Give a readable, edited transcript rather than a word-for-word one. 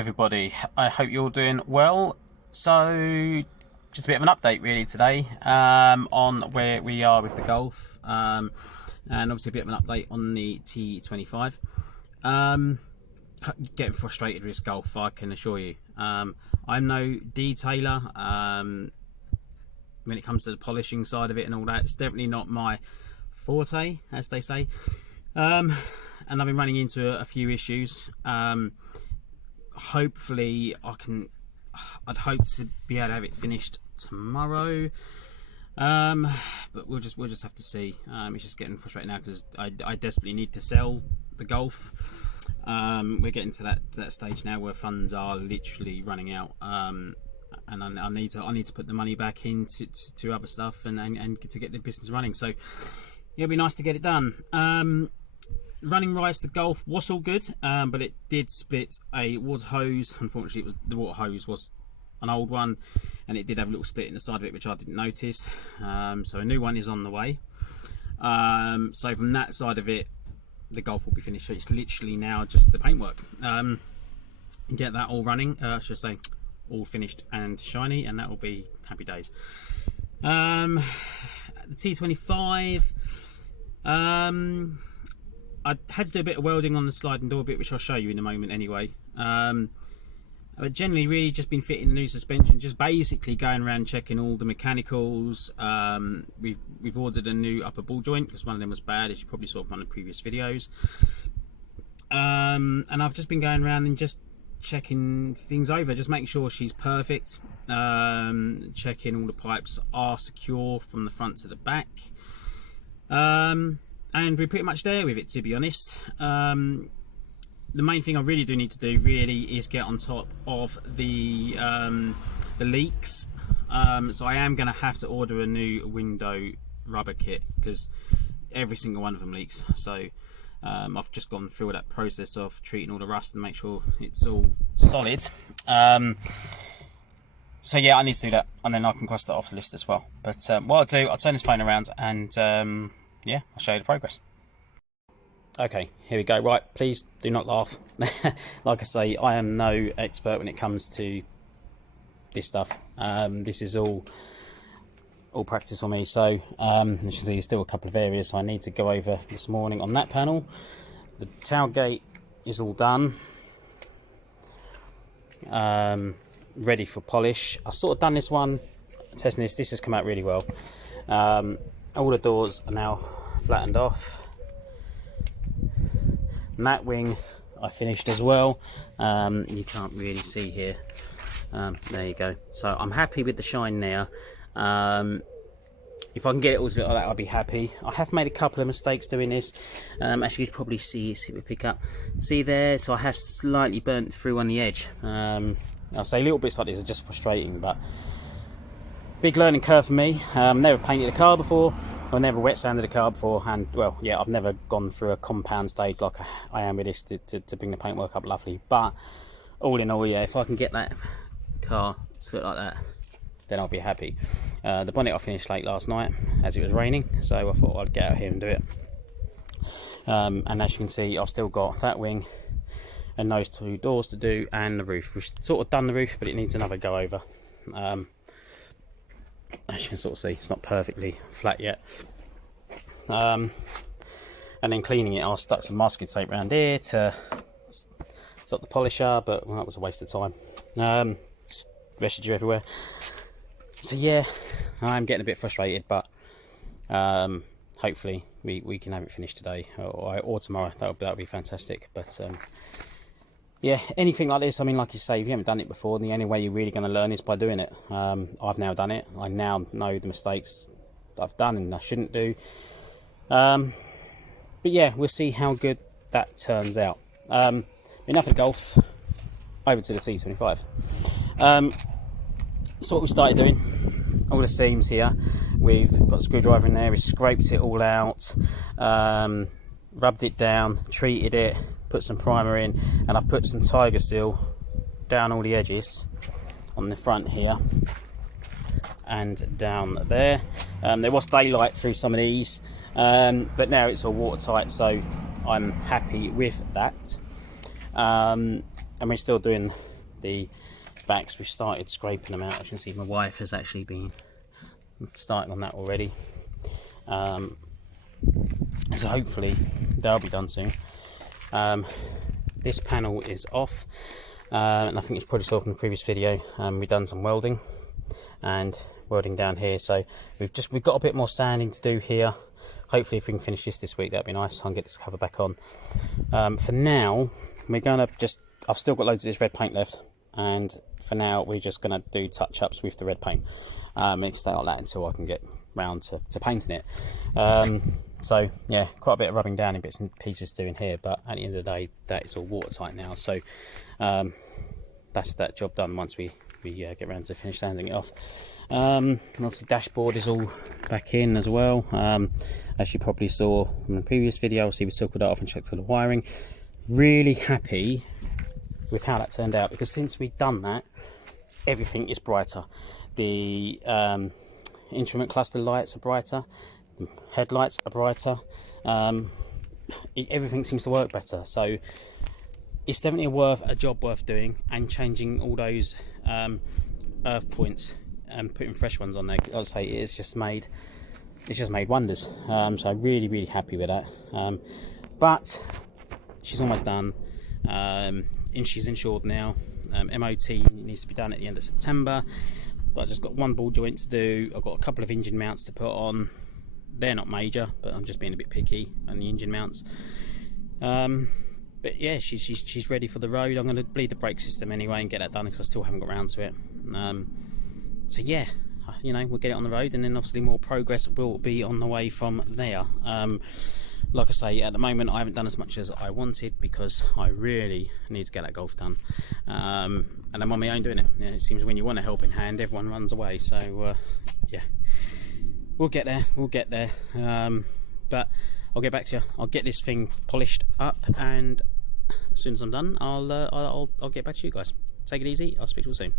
everybody, I hope you're all doing well. So just a bit of an update really today on where we are with the Golf, and obviously a bit of an update on the T25. Getting frustrated with this Golf, I can assure you. I'm no detailer when it comes to the polishing side of it and all that. It's definitely not my forte, as they say. And I've been running into a few issues. Hopefully I'd hope to be able to have it finished tomorrow, but we'll just have to see. It's just getting frustrating now because I desperately need to sell the Golf. We're getting to that stage now where funds are literally running out, and I need to put the money back into other stuff and to get the business running. So it'll be nice to get it done. Running rights to Golf was all good, but it did split a water hose. Unfortunately, the water hose was an old one, and it did have a little split in the side of it, which I didn't notice. So a new one is on the way. So from that side of it, the Golf will be finished. So it's literally now just the paintwork. And get that all running. I should say, all finished and shiny, and that will be happy days. The T25. I had to do a bit of welding on the sliding door bit, which I'll show you in a moment anyway. But generally really just been fitting the new suspension, just basically going around checking all the mechanicals. We've ordered a new upper ball joint because one of them was bad, as you probably saw from one of the previous videos. And I've just been going around and just checking things over, just making sure she's perfect, checking all the pipes are secure from the front to the back. And we're pretty much there with it, to be honest. The main thing I really do need to do really is get on top of the leaks. So I am going to have to order a new window rubber kit because every single one of them leaks. So I've just gone through that process of treating all the rust and make sure it's all solid. So yeah, I need to do that, and then I can cross that off the list as well. But what I'll do, I'll turn this phone around and yeah, I'll show you the progress. Okay, here we go. Right, please do not laugh. Like I say, I am no expert when it comes to this stuff. This is all practice for me. So as you can see, there's still a couple of areas I need to go over this morning on that panel. The tailgate is all done, ready for polish. I've sort of done this one, testing this. This has come out really well. All the doors are now flattened off. And that wing I finished as well. You can't really see here. There you go. So I'm happy with the shine now. If I can get it all like that, I'll be happy. I have made a couple of mistakes doing this. As you can probably see if we pick up. See there? So I have slightly burnt through on the edge. I'll say little bits like this are just frustrating, but big learning curve for me. Never painted a car before, I've never wet sanded a car before, and well, yeah, I've never gone through a compound stage like I am with this to bring the paintwork up lovely. But all in all, yeah, if I can get that car to look like that, then I'll be happy. The bonnet I finished late last night as it was raining, so I thought I'd get out here and do it. And as you can see, I've still got that wing and those two doors to do, and the roof. We've sort of done the roof, but it needs another go over. As you can sort of see, it's not perfectly flat yet. And then cleaning it, I stuck some masking tape around here to stop the polisher, but well, that was a waste of time. Residue everywhere. So yeah, I'm getting a bit frustrated, but hopefully we can have it finished today or tomorrow. That'll be fantastic. But yeah, anything like this, I mean, like you say, if you haven't done it before, the only way you're really going to learn is by doing it. I've now done it. I now know the mistakes I've done and I shouldn't do. But yeah, we'll see how good that turns out. Enough of the Golf, over to the T25. So what we started doing, all the seams here, we've got a screwdriver in there, we scraped it all out, rubbed it down, treated it, put some primer in, and I've put some Tiger Seal down all the edges on the front here and down there. There was daylight through some of these, but now it's all watertight, so I'm happy with that. And we're still doing the backs. We've started scraping them out. As you can see, my wife has actually been starting on that already. So hopefully they'll be done soon. This panel is off, and I think you probably saw from the previous video, we've done some welding and welding down here, so we've got a bit more sanding to do here. Hopefully if we can finish this week, that'd be nice. I'll get this cover back on. For now we're gonna I've still got loads of this red paint left, and for now we're just gonna do touch-ups with the red paint, and stay like that until I can get round to painting it. So yeah, quite a bit of rubbing down in bits and pieces to do in here, but at the end of the day that is all watertight now, so that's that job done once we get around to finish sanding it off. Obviously dashboard is all back in as well. As you probably saw in the previous video, obviously we took it off and checked all the wiring. Really happy with how that turned out, because since we've done that, everything is brighter. The instrument cluster lights are brighter, the headlights are brighter, everything seems to work better. So it's definitely a job worth doing, and changing all those earth points and putting fresh ones on there. I'll say it's just made wonders. So really happy with that. But she's almost done, and she's insured now. MOT needs to be done at the end of September, but I've just got one ball joint to do. I've got a couple of engine mounts to put on. They're not major, but I'm just being a bit picky on the engine mounts. But yeah, she's ready for the road. I'm going to bleed the brake system anyway and get that done, because I still haven't got around to it. So yeah, you know, we'll get it on the road, and then obviously more progress will be on the way from there. Like I say, at the moment I haven't done as much as I wanted, because I really need to get that golf done, and I'm on my own doing it. Yeah, it seems when you want a helping hand, everyone runs away. So yeah, we'll get there. But I'll get back to you. I'll get this thing polished up, and as soon as I'm done, I'll get back to you guys. Take it easy. I'll speak to you soon.